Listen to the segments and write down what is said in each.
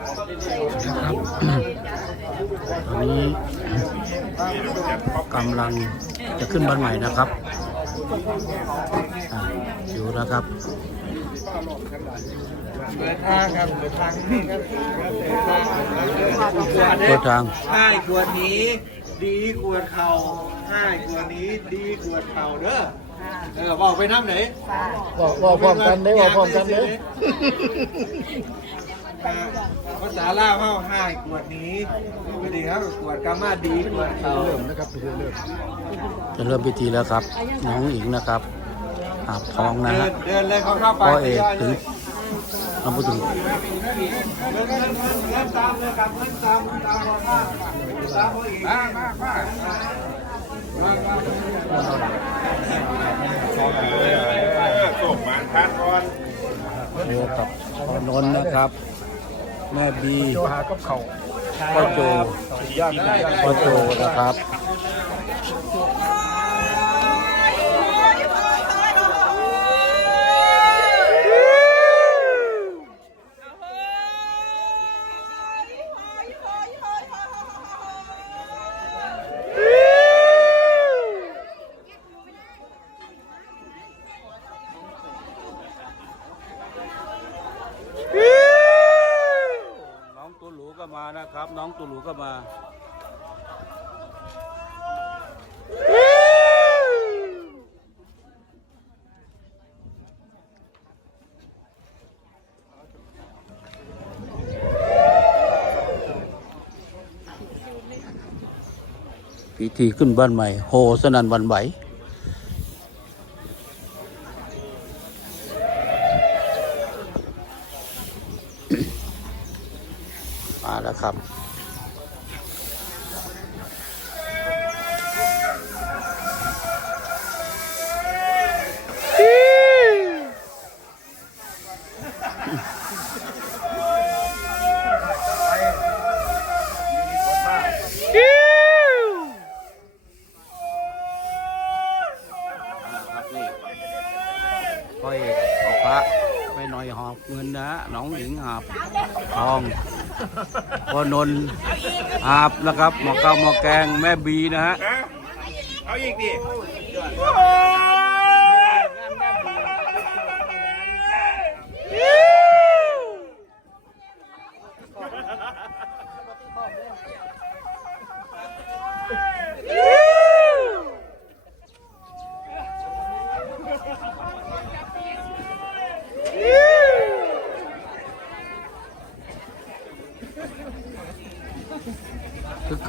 นะครับตอนนี้กำลังจะขึ้นบ้านใหม่นะครับอ่าอยู่นะครับเปิดทางครับเปิดทางครับเปิดทางให้กวดนี้ ดีกวดเข่าให้กวดนี้ดีกวดเข่าเด้อเออบอกไปน้ำไหนบอกบอกพร้อมกันได้บอกพร้อมกันเลยอ่า ภาษาล่าวเข้าให้กวดนี้ไม่ดีครับกวดกามาดีกวดเข่าเริ่มนะครับเริ่มเริ่มจะเริ่มพิธีแล้วครับ น้องอิงนะครับอาบทองนะเดิฮะนเดินเลยเขาเข้าไปพ่อเอกทยยถึงลยน้ำพุถึงเดินเดินเดินเดินตามเลยครับเดินตามตามพ่อมากตามพ่ออีกมากมากมากมากมากส่งมาทานก่อนโยกับพ่อนนท์นะครับ แม่บีโจหากับเขาพ่อโจยอดได้พ่อโจนะครับ น้องตูหลูก็มานะ ครับ น้องตูหลูก็มาพิธีขึ้นบ้านใหม่โฮสนันวันไหว มาแล้วครับ ครับนี่พ่อเอกออกพระไม่น้อยหอบ เงินนะน้องหญิงหาบทองพอนนท์หาบนะครับหมอข้าวหมอแกงแม่บีนะฮะนะเอาอีกดิ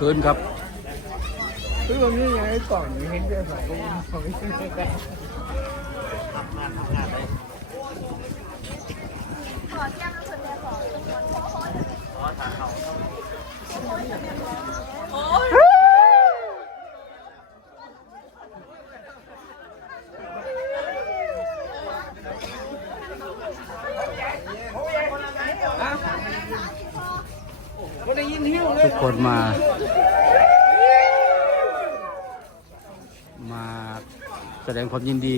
คึกคืนครับคือวันนี้ยังไงก่อนเห็นเรื่องของของทุกคนมา มาแสดงความยินดี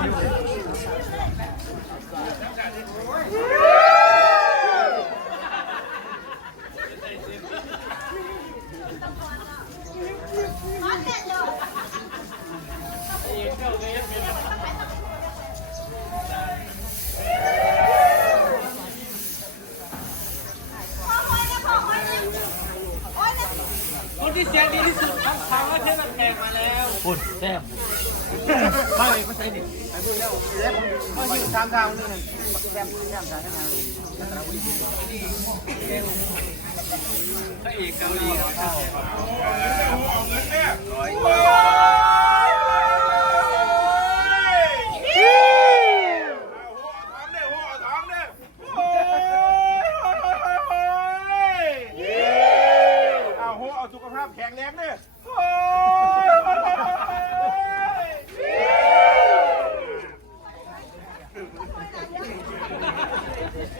คนที่เสียงดีที่สุดของเขาเทพแขกมาแล้วคุณแซ่บเขาอยู่ทา งทางนี่แซมแซมทางนั้นพระเอกเกาหลีเข้าเอาหัวเอาสุขภาพแข็งแรงเนี่ย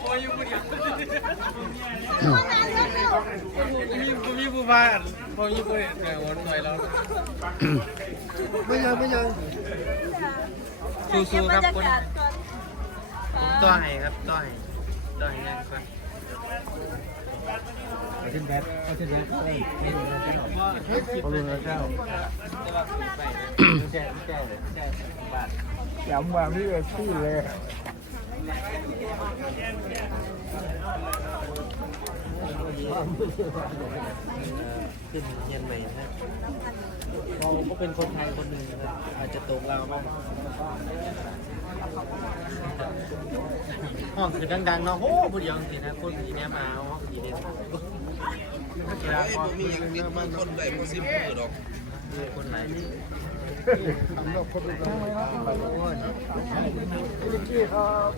โอ้ยอยู่คนเดียวมีมีผู้พาพอมีผู้เห็นแต่วันหน่อยแล้วไม่ยังไม่ยังสู้ๆครับคนต่อให้ครับต่อให้ต่อให้ยังก่อนเอาขึ้นแบบเอาขึ้นแบบเออเอาลงแล้วเจ้าย้ำว่าพี่เอชื่อเลย ขึ้นเยนใหม่นะเราก็เป็นคนไทยคนหนึ่งนะอาจจะตกเราบ้างห้องคือดังๆเนาะโอ้บุญยังสินะคนทีนี้ยมาห้องทีเด็ดเวลาพอมีอย่างนี้มันคนใดคนซิมมือดออกคนไหนทำรอบคนเป็นคนไม่รับโอ้ยพี่กี้ครับ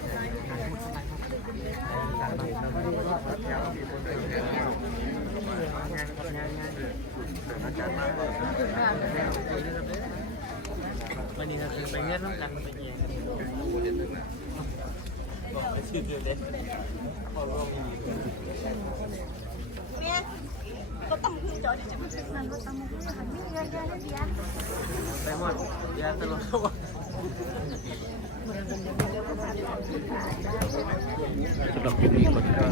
วันนี้คือไปเงี้ยน้ำกันไปเงี้ยบอกไปชื่อเดียวเด็ดพอเรามี có tầm khi chỗ để chụp hình có tầm khi hình như ra ra nó gì á ไปหมดยาตลอดสำหรับคลิปนี้ก็